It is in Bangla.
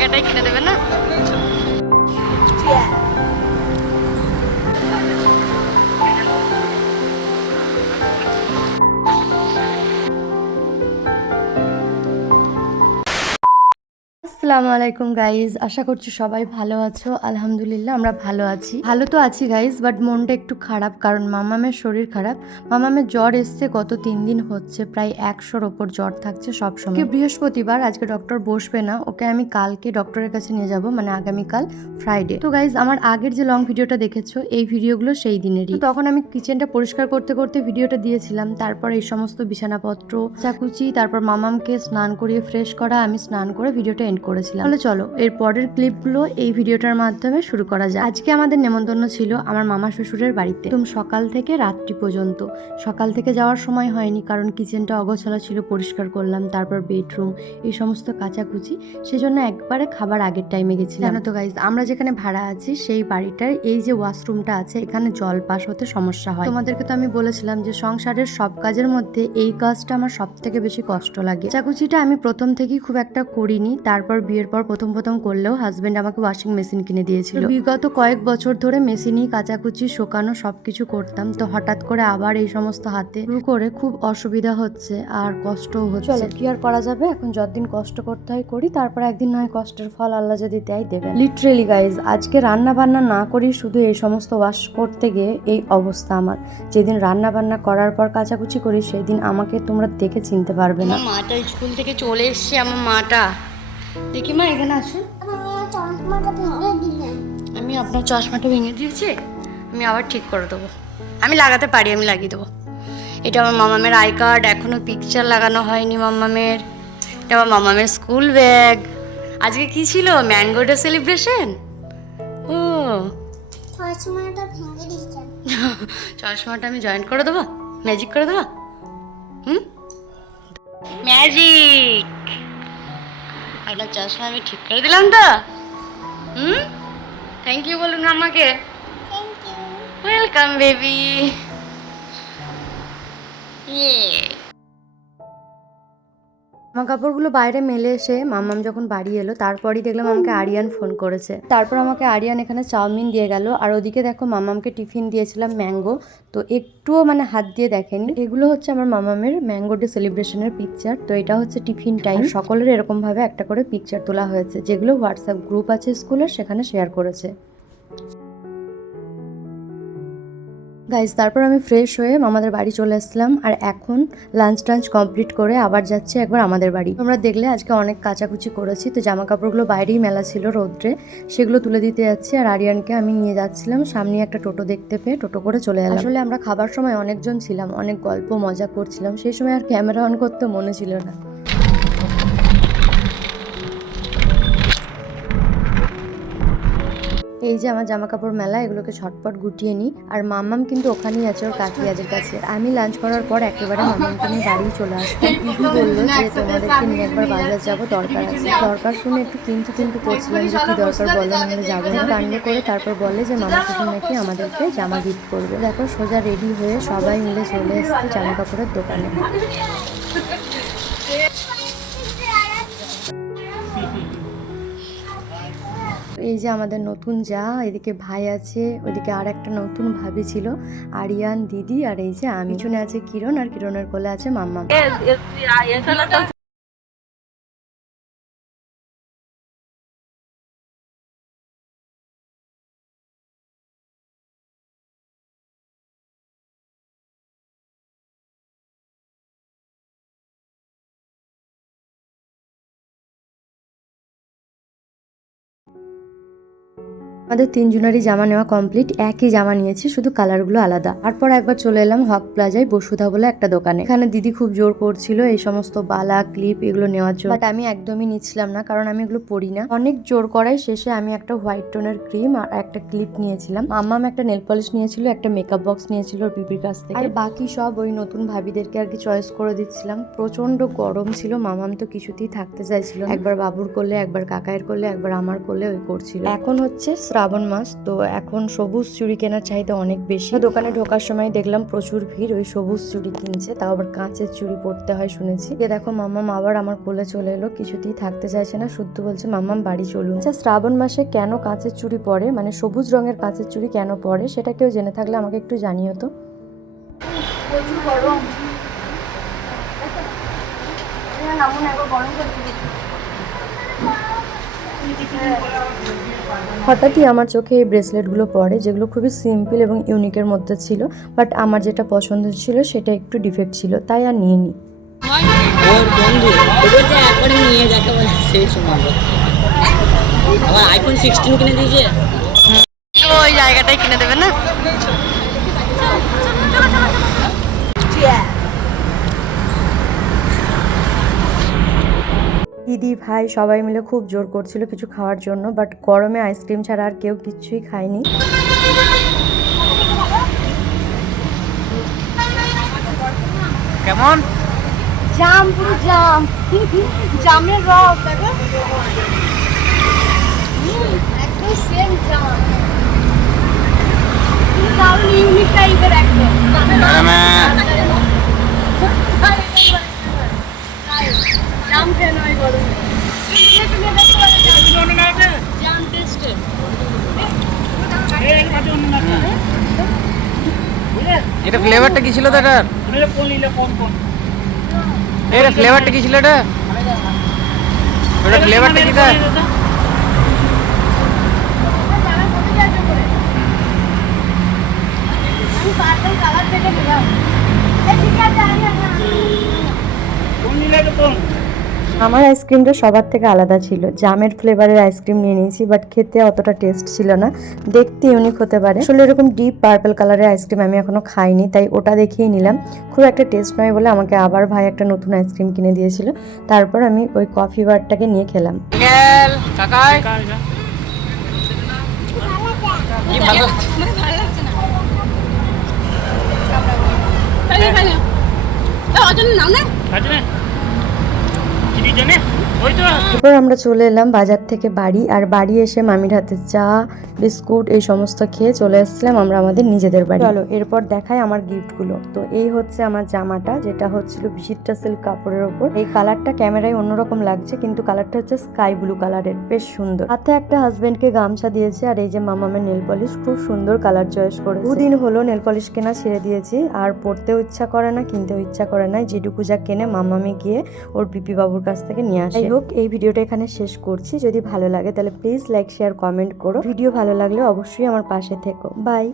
জায়গাটাই কিনে দেবে না? আসসালামু আলাইকুম গাইজ আশা করছি সবাই ভালো আছো। আলহামদুলিল্লাহ, আমরা ভালো আছি। ভালো তো আছি গাইজ বাট মনটা একটু খারাপ কারণ মামামের শরীর খারাপ। মামামের জ্বর এসছে গত তিন দিন হচ্ছে, প্রায় একশোর ওপর জ্বর থাকছে সব সময়। আজকে বৃহস্পতিবার, আজকে ডক্টর বসবে না, ওকে আমি কালকে ডক্টরের কাছে নিয়ে যাব মানে আগামীকাল ফ্রাইডে তো গাইজ আমার আগের যে লং ভিডিওটা দেখেছ, এই ভিডিওগুলো সেই দিনেরই। তখন আমি কিচেনটা পরিষ্কার করতে করতে ভিডিওটা দিয়েছিলাম, তারপর এই সমস্ত বিছানাপত্র চাকুচি তারপর মামামকে স্নান করিয়ে ফ্রেশ করা, আমি স্নান করে ভিডিওটা এন্ড করেছিলাম। তাহলে চলো, এর পরের ক্লিপগুলো এই ভিডিওটার মাধ্যমে শুরু করা যায় আজকে আমাদের নেমন্তন্ন ছিল আমার মামা শ্বশুরের বাড়িতে। একদম সকাল থেকে রাত্রি পর্যন্ত। সকাল থেকে যাওয়ার সময় হয়নি, কারণ কিচেনটা অগোছালা ছিল, পরিষ্কার করলাম, তারপর বেডরুম এই সমস্ত কাচাকুচি। সেজন্য একবারে খাবার আগের টাইমে গেছিলাম। জানো তো গাইজ আমরা যেখানে ভাড়া আছি, সেই বাড়িটার এই যে ওয়াশরুমটা আছে, এখানে জল পাস হতে সমস্যা হয়। তোমাদেরকে তো আমি বলেছিলাম যে সংসারের সব কাজের মধ্যে এই কাজটা আমার সব থেকে বেশি কষ্ট লাগে। চাকুচিটা আমি প্রথম থেকেই খুব একটা করিনি, তারপর বিয়ের পর প্রথম প্রথম করলেও হাজব্যান্ড আমাকে ওয়াশিং মেশিন কিনে দিয়েছিল। বিগত কয়েক বছর ধরে মেশিনই কাচাকুচি শোকানো সবকিছু করতাম। তো হঠাৎ করে আবার এই সমস্ত হাতে শুরু করে খুব অসুবিধা হচ্ছে আর কষ্টও হচ্ছে। চলো কি আর করা যাবে? এখন যতদিন কষ্ট করতে হয় করি তারপর একদিন নয় কষ্টের ফল আল্লাহ যদি দেয় দেবে লিটারেলি গাইজ আজকে রান্না বান্না না করি শুধু এই সমস্ত ওয়াশ করতে গিয়ে এই অবস্থা আমার। যেদিন রান্না বান্না করার পর কাচাকুচি করি সেই দিন আমাকে তোমরা দেখে চিনতে পারবে না। মাটা স্কুল থেকে চলে এসছে আমার মাটা। মা, এখানে আসুন। আমি আপনার চশমাটা ভেঙে দিয়েছি, আমি আবার ঠিক করে দেবো। আমি লাগাতে পারি, আমি লাগিয়ে দেবো। এটা আমার মামামের আই কার্ড এখনও পিকচার লাগানো হয়নি মামামের। এটা আমার মামামের স্কুল ব্যাগ আজকে কি ছিল? ম্যাঙ্গো সেলিব্রেশন ও। চশমাটা আমি জয়েন করে দেবো? ম্যাজিক করে দেবো? হুম? ম্যাজিক আপনার চশমা আমি ঠিক করে দিলাম তো। হুম? থ্যাংক ইউ বলুন আমাকে। ওয়েলকাম বেবি ইয়ে জামা কাপড়গুলো বাইরে মেলে এসে মামাম যখন বাড়ি এলো, তারপরই দেখলাম আমাকে আরিয়ান ফোন করেছে। তারপর আমাকে আরিয়ান এখানে চাউমিন দিয়ে গেল। আর ওদিকে দেখো মামামকে টিফিন দিয়েছিলাম ম্যাঙ্গো। তো একটুও মানে হাত দিয়ে দেখেনি। এগুলো হচ্ছে আমার মামামের ম্যাঙ্গো ডে সেলিব্রেশনের পিকচার তো এটা হচ্ছে টিফিন টাইম সকলের এরকমভাবে একটা করে পিকচার তোলা হয়েছে, যেগুলো হোয়াটসঅ্যাপ গ্রুপ আছে স্কুলের সেখানে শেয়ার করেছে। গাইজ তারপর আমি ফ্রেশ হয়ে আমাদের বাড়ি চলে আসলাম আর এখন লাঞ্চ টাঞ্চ কমপ্লিট করে আবার যাচ্ছি একবার আমাদের বাড়ি। তোমরা দেখলে আজকে অনেক কাচাকুচি করেছি, তো জামা কাপড়গুলো বাইরেই মেলা ছিল রোদ্রে, সেগুলো তুলে দিতে যাচ্ছি আর আরিয়ানকে আমি নিয়ে যাচ্ছিলাম, সামনে একটা টোটো দেখতে পেয়ে টোটো করে চলে এলাম। আসলে আমরা খাবার সময় অনেকজন ছিলাম, অনেক গল্প মজা করছিলাম, সেই সময় আর ক্যামেরা অন করতে মনে ছিল না। এই যে আমার জামা কাপড় মেলা, এগুলোকে ঝটপট গুটিয়ে নিই। আর মাম্মাম কিন্তু ওখানেই আছে ওর কাকিয়াদের কাছে। আমি লাঞ্চ করার পর একেবারে মাম্মামকে নিয়ে বাড়ি চলে আসতাম। ইদু বলল যে, তোমাদেরকে নিয়ে একবার বাজার যাব, দরকার আছে। দরকার শুনে একটু কিন্তু কিন্তু করছিলাম যে, কি দরকার বলো নাহলে যাব না। কাণ্ড করে তারপর বলে যে মামা শ্বশুর নাকি আমাদেরকে জামা গিফট করবে। দেখো, সোজা রেডি হয়ে সবাই মিলে চলে এসেছে জামা কাপড়ের দোকানে। এই যে আমাদের নতুন যা, এদিকে ভাই আছে, ওইদিকে আর একটা নতুন ভাবি ছিল, আরিয়ান, দিদি, আর এই যে আমি। পিছনে আছে কিরণ, আর কিরণের কোলে আছে মাম্মা আমাদের তিনজনেরই জামা নেওয়া কমপ্লিট একই জামা নিয়েছি, শুধু কালারগুলো আলাদা। তারপর একবার চলে এলাম হক প্লাজায় বসুধা বলে একটা দোকানে। এখানে দিদি খুব জোর করছিল এই সমস্ত বালা ক্লিপ এগুলো নেওয়ার জন্য। বাট আমি একদমই নিচ্ছিলাম না, কারণ আমি এগুলো পরি না। অনেক জোর করায় শেষে আমি একটা হোয়াইট টোনের ক্রিম আর একটা ক্লিপ নিয়েছিলাম। আম্মাম একটা নেল পলিশ নিয়েছিল, একটা মেকআপ বক্স নিয়েছিল বিবির কাছ থেকে। আর বাকি সব ওই নতুন ভাবিদেরকে আর কি চয়েস করে দিচ্ছিলাম। প্রচণ্ড গরম ছিল মামাম তো কিছুতেই থাকতে চাইছিল একবার বাবুর করলে একবার কাকায়ের করলে একবার আমার করলে ওই করছিল। এখন হচ্ছে শ্রাবণ মাস তো এখন সবুজ চুড়ি কেনার চাহিদা অনেক বেশি। দোকানে ঢোকার সময় দেখলাম প্রচুর ভিড়, ওই সবুজ চুড়ি কিনছে, তাও আবার কাঁচের চুড়ি পরতে হয় শুনেছি। এ দেখো মাম্মাম আবার আমার কোলে চলে এলো, কিছুতেই থাকতে চাইছে না, শুদ্ধ বলছে মাম্মাম বাড়ি চলুন। আচ্ছা শ্রাবণ মাসে কেন কাঁচের চুড়ি পরে? মানে সবুজ রঙের কাঁচের চুড়ি কেন পরে? সেটা কেউ জেনে থাকলে আমাকে একটু জানিও তো। গরম। হঠাৎই আমার চোখে এই ব্রেসলেটগুলো পড়ে যেগুলো খুবই সিম্পল এবং ইউনিকের মধ্যে ছিল বাট আমার যেটা পছন্দ ছিল সেটা একটু ডিফেক্ট ছিল তাই আর নিয়ে নিই ওর বন্ধু ও বলছে একবারে নিয়ে যাকে বলছে সেই সময় আবার আইফোন সিক্সটিন কিনে দিয়েছে? ওই জায়গাটাই কিনে দেবে না? দিদি ভাই সবাই মিলে খুব জোর করছিল কিছু খাওয়ার জন্য বাট গরমে আইসক্রিম ছাড়া আর কেউ কিছুই খায়নি। কেমন? জাম পুরো জাম। জামের রস দেখো। হুম, একদম সেম জাম। দারুণ ইউনিক টাইপের একদম খেয়ে নয় গরমে এটা ফ্লেভারটা কি ছিল তো এটার? এটা ফ্লেভারটা কি ছিল এটা? ওটা ফ্লেভারটা কি পার্পল কালার এই ঠিক আছে আমি আমার আইসক্রিমটা সবার থেকে আলাদা ছিল। জামের ফ্লেভারের আইসক্রিম নিয়ে নিয়েছি বাট খেতে অতটা টেস্ট ছিল না। দেখতে ইউনিক হতে পারে। আসলে এরকম ডিপ পার্পল কালারের আইসক্রিম আমি এখনও খাইনি তাই ওটা দেখেই নিলাম। খুব একটা টেস্ট নয় বলে আমাকে আবার ভাই একটা নতুন আইসক্রিম কিনে দিয়েছিল। তারপর আমি ওই কফি বারটাকে নিয়ে খেলাম। এরপর আমরা চলে এলাম বাজার থেকে বাড়ি আর বাড়ি এসে মামির হাতে চা বিস্কুট এই সমস্ত খেয়ে চলে এসেছিলাম আমরা আমাদের নিজেদের বাড়ি। চলো এরপর দেখায় আমার গিফটগুলো। তো এই হচ্ছে আমার জামাটা যেটা হচ্ছিল বিচিত্রা সিল্ক কাপড়ের ওপর। এই কালারটা ক্যামেরায় অন্যরকম লাগছে কিন্তু কালারটা হচ্ছে স্কাই ব্লু কালারের বেশ সুন্দর। হাতে একটা হাজবেন্ডকে গামছা দিয়েছে আর এই যে মামামের নেল পলিশ খুব সুন্দর কালার চয়েস করে দুদিন হলো নেল পলিশ কেনা ছেড়ে দিয়েছি আর পড়তেও ইচ্ছা করে না কিনতেও ইচ্ছা করে না যেটুকু যা কেনে মামামে গিয়ে ওর পিপি বাবুর কাছ থেকে নিয়ে আসে। হোক, এই ভিডিওটা এখানে শেষ করছি। যদি ভালো লাগে, তাহলে প্লিজ লাইক শেয়ার কমেন্ট করো। ভিডিও ভালো লাগলে অবশ্যই আমার পাশে থেকো। বাই